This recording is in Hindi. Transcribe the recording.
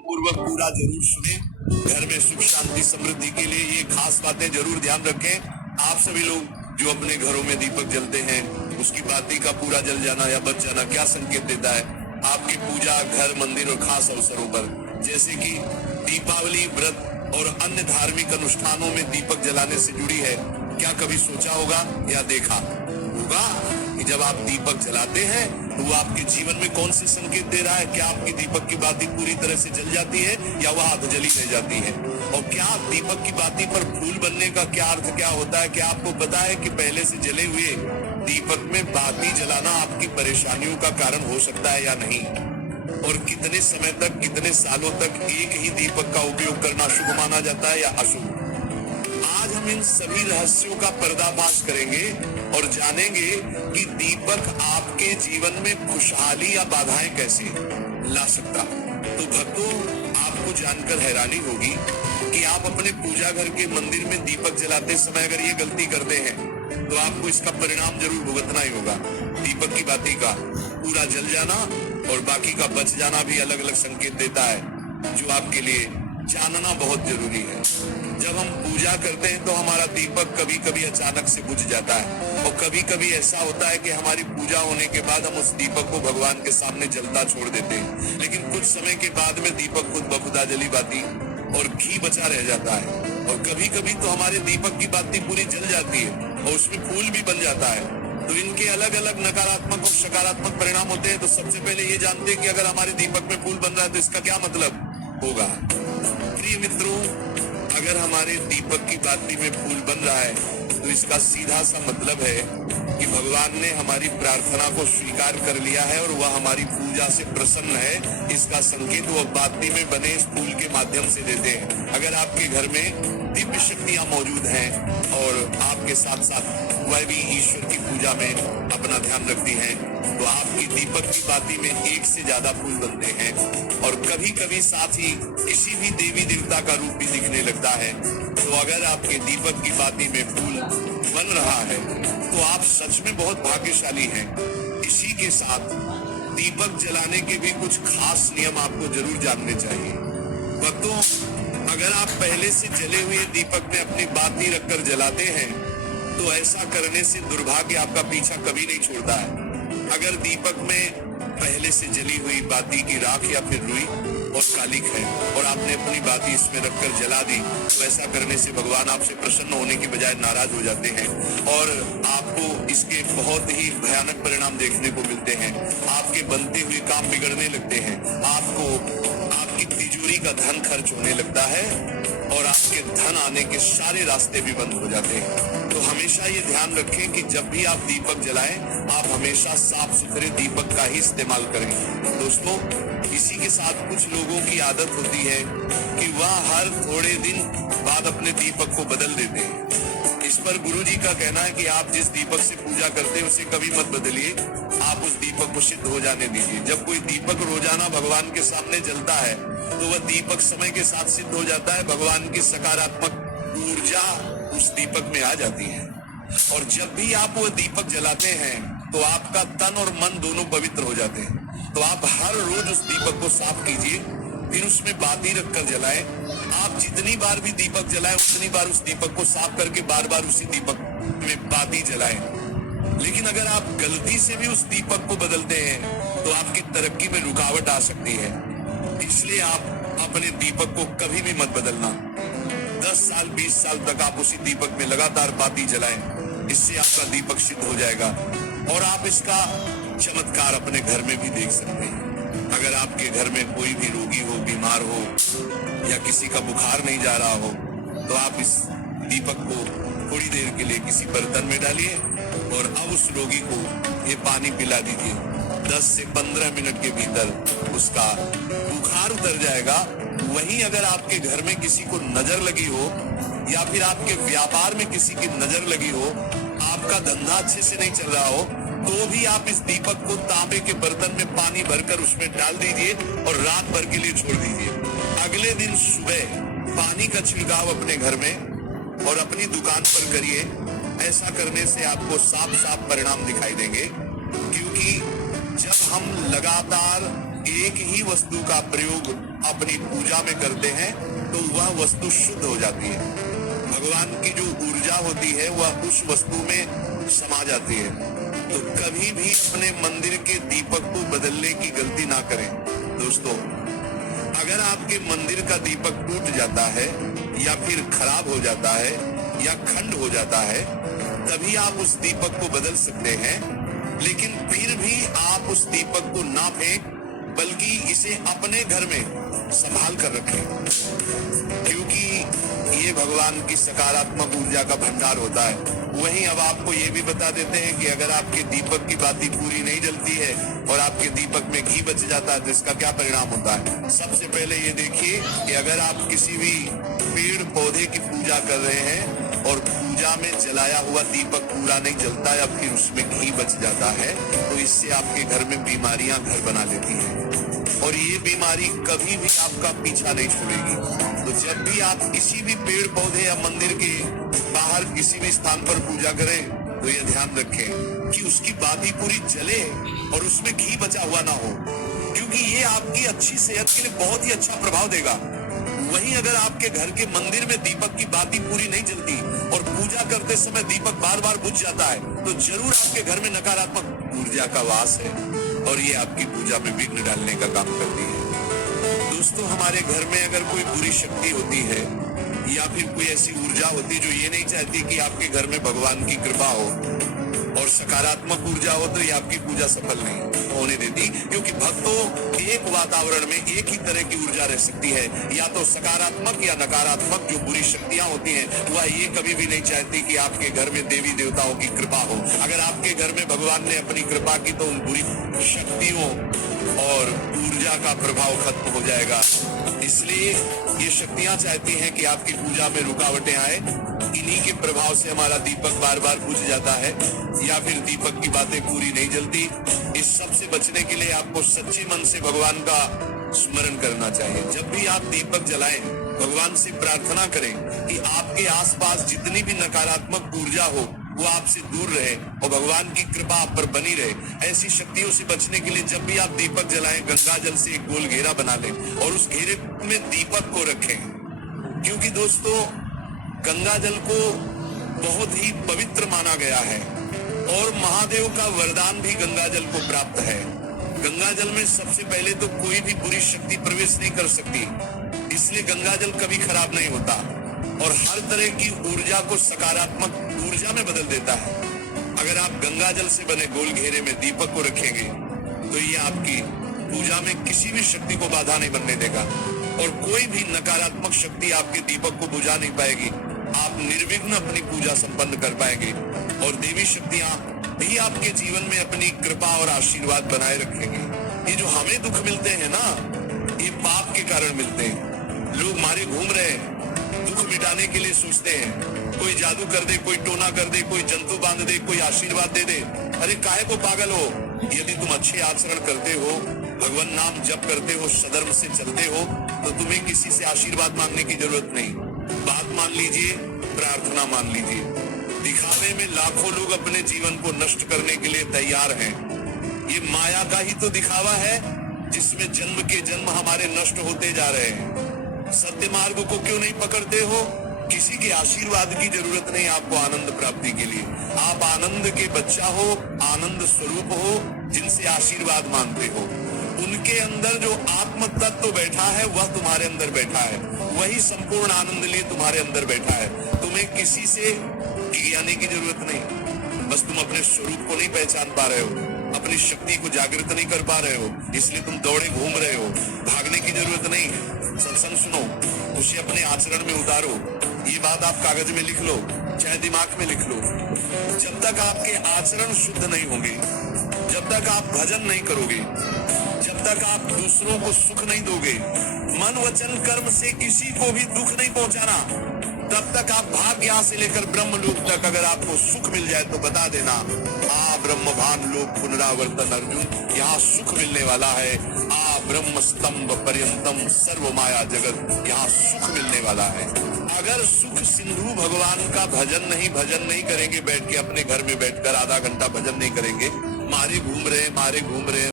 पूर्वक पूरा जरूर सुने। घर में सुख शांति समृद्धि के लिए ये खास बातें जरूर ध्यान रखें। आप सभी लोग जो अपने घरों में दीपक जलते हैं, उसकी बाती का पूरा जल जाना या बच जाना क्या संकेत देता है? आपकी पूजा घर, मंदिर और खास अवसरों पर जैसे कि दीपावली, व्रत और अन्य धार्मिक अनुष्ठानों में दीपक जलाने से जुड़ी है। क्या कभी सोचा होगा या देखा होगा कि जब आप दीपक जलाते हैं तो वो आपके जीवन में कौन से संकेत दे रहा है? क्या आपकी दीपक की बाती पूरी तरह से जल जाती है या वह अधजली रह जाती है? और क्या दीपक की बाती पर फूल बनने का क्या अर्थ क्या होता है? क्या आपको पता है कि पहले से जले हुए दीपक में बाती जलाना आपकी परेशानियों का कारण हो सकता है या नहीं? और कितने समय तक, कितने सालों तक एक ही दीपक का उपयोग करना शुभ माना जाता है या अशुभ? आज हम इन सभी रहस्यों का पर्दाफाश करेंगे और जानेंगे कि दीपक आपके जीवन में खुशहाली या बाधाएं कैसे ला सकता। तो भक्तों, आपको जानकर हैरानी होगी कि आप अपने पूजा घर के मंदिर में दीपक जलाते समय अगर ये गलती करते हैं तो आपको इसका परिणाम जरूर भुगतना ही होगा। दीपक की बाती का पूरा जल जाना और बाकी का बच जाना भी अलग अलग संकेत देता है, जो आपके लिए जानना बहुत जरूरी है। जब हम पूजा करते हैं तो हमारा दीपक कभी कभी अचानक से बुझ जाता है और कभी कभी ऐसा होता है कि हमारी पूजा होने के बाद हम उस दीपक को भगवान के सामने जलता छोड़ देते हैं, लेकिन कुछ समय के बाद में दीपक खुद ब खुदा जली बाती और घी बचा रह जाता है। और कभी कभी तो हमारे दीपक की बाती पूरी जल जाती है और उसमें फूल भी बन जाता है। तो इनके अलग अलग नकारात्मक और सकारात्मक परिणाम होते हैं। तो सबसे पहले ये जानते हैं कि अगर हमारे दीपक में फूल बन रहा है तो इसका क्या मतलब होगा। प्रिय मित्रों, अगर हमारे दीपक की बाती में फूल बन रहा है तो इसका सीधा सा मतलब है कि भगवान ने हमारी प्रार्थना को स्वीकार कर लिया है और वह हमारी पूजा से प्रसन्न है। इसका संकेत वह बाती में बने इस फूल के माध्यम से देते हैं। अगर आपके घर में दिव्य शक्तियां मौजूद हैं और आपके साथ साथ वह भी ईश्वर की पूजा में अपना ध्यान रखती हैं, तो आपकी दीपक की बाती में एक से ज्यादा फूल बनते हैं और कभी कभी साथ ही किसी भी देवी देवता का रूप भी दिखने लगता है। तो अगर आपके दीपक की बाती में फूल बन रहा है तो आप सच में बहुत भाग्यशाली हैं। इसी के साथ दीपक जलाने के भी कुछ खास नियम आपको जरूर जानने चाहिए। भक्तों, अगर आप पहले से जले हुए दीपक में अपनी बाती रखकर जलाते हैं तो ऐसा करने से दुर्भाग्य आपका पीछा कभी नहीं छोड़ता है। अगर दीपक में पहले से जली हुई बाती की राख या फिर रुई और कालिक है और आपने अपनी बाती इसमें रखकर जला दी, तो ऐसा करने से भगवान आपसे प्रसन्न होने की बजाय नाराज हो जाते हैं और आपको इसके बहुत ही भयानक परिणाम देखने को मिलते हैं। आपके बनते हुए काम बिगड़ने लगते हैं, आपको आपकी तिजोरी का धन खर्च होने लगता है और आपके धन आने के सारे रास्ते भी बंद हो जाते हैं। तो हमेशा ये ध्यान रखें कि जब भी आप दीपक जलाएं, आप हमेशा साफ सुथरे दीपक का ही इस्तेमाल करें। दोस्तों, इसी के साथ कुछ लोगों की आदत होती है कि वह हर थोड़े दिन बाद अपने दीपक को बदल देते हैं। इस पर गुरुजी का कहना है कि आप जिस दीपक से पूजा करते हैं उसे कभी मत बदलिए, आप उस दीपक को सिद्ध हो जाने दीजिए। जब कोई दीपक रोजाना भगवान के सामने जलता है तो वह दीपक समय के साथ सिद्ध हो जाता है। भगवान की सकारात्मक ऊर्जा उस दीपक में आ जाती है और जब भी आप वो दीपक जलाते हैं तो आपका तन और मन दोनों पवित्र हो जाते हैं। तो आप हर रोज उस दीपक को साफ कीजिए, फिर उसमें बाती रखकर जलाएं। आप जितनी बार भी दीपक जलाएं उतनी बार उस दीपक को साफ करके बार बार उसी दीपक में बाती जलाएं। लेकिन अगर आप गलती से भी उस दीपक को बदलते हैं तो आपकी तरक्की में रुकावट आ सकती है। इसलिए आप अपने दीपक को कभी भी मत बदलना। 10 साल 20 साल तक आप उसी दीपक में लगातार बाती जलाएं, इससे आपका दीपक सिद्ध हो जाएगा और आप इसका चमत्कार अपने घर में भी देख सकते हैं। अगर आपके घर में कोई भी रोगी हो, बीमार हो या किसी का बुखार नहीं जा रहा हो तो आप इस दीपक को थोड़ी देर के लिए किसी बर्तन में डालिए और अब उस रोगी को ये पानी पिला दीजिए। 10 से 15 मिनट के भीतर उसका बुखार उतर जाएगा। वहीं अगर आपके घर में किसी को नजर लगी हो या फिर आपके व्यापार में किसी की नजर लगी हो, आपका धंधा अच्छे से नहीं चल रहा हो, तो भी आप इस दीपक को तांबे के बर्तन में पानी भरकर उसमें डाल दीजिए और रात भर के लिए छोड़ दीजिए। अगले दिन सुबह पानी का छिड़काव अपने घर में और अपनी दुकान पर करिए। ऐसा करने से आपको साफ साफ परिणाम दिखाई देंगे, क्योंकि जब हम लगातार एक ही वस्तु का प्रयोग अपनी पूजा में करते हैं तो वह वस्तु शुद्ध हो जाती है। भगवान की जो ऊर्जा होती है वह उस वस्तु में समा जाती है। तो कभी भी अपने मंदिर के दीपक को बदलने की गलती ना करें। दोस्तों, अगर आपके मंदिर का दीपक टूट जाता है या फिर खराब हो जाता है या खंड हो जाता है, तभी आप उस दीपक को बदल सकते हैं। लेकिन फिर भी आप उस दीपक को ना फेंक, बल्कि इसे अपने घर में संभाल कर रखें, क्योंकि ये भगवान की सकारात्मक ऊर्जा का भंडार होता है। वहीं अब आपको ये भी बता देते हैं कि अगर आपके दीपक की बाती पूरी नहीं जलती है और आपके दीपक में घी बच जाता है तो इसका क्या परिणाम होता है। सबसे पहले ये देखिए कि अगर आप किसी भी पेड़ पौधे की पूजा कर रहे हैं और पूजा में जलाया हुआ दीपक पूरा नहीं जलता या फिर उसमें घी बच जाता है, तो इससे आपके घर में बीमारियां घर बना लेती हैं और ये बीमारी कभी भी आपका पीछा नहीं छोड़ेगी। तो जब भी आप किसी भी पेड़ पौधे या मंदिर के बाहर किसी भी स्थान पर पूजा करें तो ये ध्यान रखें कि उसकी बाती पूरी जले और उसमें घी बचा हुआ ना हो, क्योंकि ये आपकी अच्छी सेहत के लिए बहुत ही अच्छा प्रभाव देगा। वहीं अगर आपके घर के मंदिर में दीपक की बाती पूरी नहीं जलती और पूजा करते समय दीपक बार बार बुझ जाता है, तो जरूर आपके घर में नकारात्मक ऊर्जा का वास है और ये आपकी पूजा में विघ्न डालने का काम करती है। दोस्तों, हमारे घर में अगर कोई बुरी शक्ति होती है या फिर कोई ऐसी ऊर्जा होती जो ये नहीं चाहती कि आपके घर में भगवान की कृपा हो और सकारात्मक ऊर्जा हो, तो ये आपकी पूजा सफल नहीं होने देती, क्योंकि भक्तों एक वातावरण में एक ही तरह की ऊर्जा रह सकती है, या तो सकारात्मक या नकारात्मक। जो बुरी शक्तियां होती हैं वह ये कभी भी नहीं चाहती कि आपके घर में देवी देवताओं की कृपा हो। अगर आपके घर में भगवान ने अपनी कृपा की तो उन बुरी शक्तियों और ऊर्जा का प्रभाव खत्म हो जाएगा। इसलिए ये शक्तियां चाहती हैं कि आपकी पूजा में रुकावटें आए। इन्हीं के प्रभाव से हमारा दीपक बार बार बुझ जाता है या फिर दीपक की बातें पूरी नहीं जलती। इस सब से बचने के लिए आपको सच्चे मन से भगवान का स्मरण करना चाहिए। जब भी आप दीपक जलाएं, भगवान से प्रार्थना करें कि आपके आसपास जितनी भी नकारात्मक ऊर्जा हो वो आपसे दूर रहे और भगवान की कृपा आप पर बनी रहे। ऐसी शक्तियों से बचने के लिए जब भी आप दीपक जलाएं, गंगा जल से एक गोल घेरा बना लें और उस घेरे में दीपक को रखें, क्योंकि दोस्तों गंगा जल को बहुत ही पवित्र माना गया है और महादेव का वरदान भी गंगा जल को प्राप्त है। गंगा जल में सबसे पहले तो कोई भी बुरी शक्ति प्रवेश नहीं कर सकती, इसलिए गंगा जल कभी खराब नहीं होता और हर तरह की ऊर्जा को सकारात्मक ऊर्जा में बदल देता है। अगर आप गंगा जल से बने गोल घेरे में दीपक को रखेंगे तो ये आपकी पूजा में किसी भी शक्ति को बाधा नहीं बनने देगा और कोई भी नकारात्मक शक्ति आपके दीपक को बुझा नहीं पाएगी। आप निर्विघ्न अपनी पूजा संपन्न कर पाएंगे और देवी शक्तियां भी आपके जीवन में अपनी कृपा और आशीर्वाद बनाए रखेंगे। ये जो हमें दुख मिलते हैं ना, ये पाप के कारण मिलते हैं। लोग मारे घूम रहे हैं, दुख मिटाने के लिए सोचते हैं कोई जादू कर दे, कोई टोना कर दे, कोई जंतु बांध दे, कोई आशीर्वाद दे दे। अरे काहे को पागल हो? यदि तुम अच्छे आचरण करते हो, भगवान नाम जप करते हो, सधर्म से चलते हो, तो तुम्हें किसी से आशीर्वाद मांगने की जरूरत नहीं। बात मान लीजिए, प्रार्थना मान लीजिए। दिखावे में लाखों लोग अपने जीवन को नष्ट करने के लिए तैयार हैं। ये माया का ही तो दिखावा है जिसमें जन्म के जन्म हमारे नष्ट होते जा रहे हैं। सत्य मार्ग को क्यों नहीं पकड़ते हो? किसी के आशीर्वाद की जरूरत नहीं आपको आनंद प्राप्ति के लिए। आप आनंद के बच्चा हो, आनंद स्वरूप हो, जिनसे आशीर्वाद मांगते हो। उनके अंदर जो आत्म तत्व बैठा है वह तुम्हारे अंदर बैठा है, वही संपूर्ण आनंद लिए तुम्हारे अंदर बैठा है। तुम्हें किसी से गिराने की जरूरत नहीं। बस तुम अपने स्वरूप को नहीं पहचान पा रहे हो, अपनी शक्ति को जागृत नहीं कर पा रहे हो, इसलिए तुम दौड़े घूम रहे हो। भागने की जरूरत नहीं। सत्संग सुनो, उसे अपने आचरण में उतारो। ये बात आप कागज में लिख लो, चाहे दिमाग में लिख लो। जब तक आपके आचरण शुद्ध नहीं होंगे, जब तक आप भजन नहीं करोगे, जब तक आप दूसरों को सुख नहीं दोगे, मन वचन कर्म से किसी को भी दुख नहीं पहुंचाना, तब तक आप भाग यहाँ से लेकर ब्रह्मलोक तक अगर आपको सुख मिल जाए तो बता देना, आ ब्रह्मभान लोक पुनरावर्तन अर्जुन, यहाँ सुख मिलने वाला है। आ ब्रह्म स्तंभ पर्यंतम सर्व माया जगत, यहाँ सुख मिलने वाला है। अगर सुख सिंधु भगवान का भजन नहीं करेंगे, बैठ के अपने घर में बैठकर आधा घंटा भजन नहीं करेंगे, मारे घूम रहे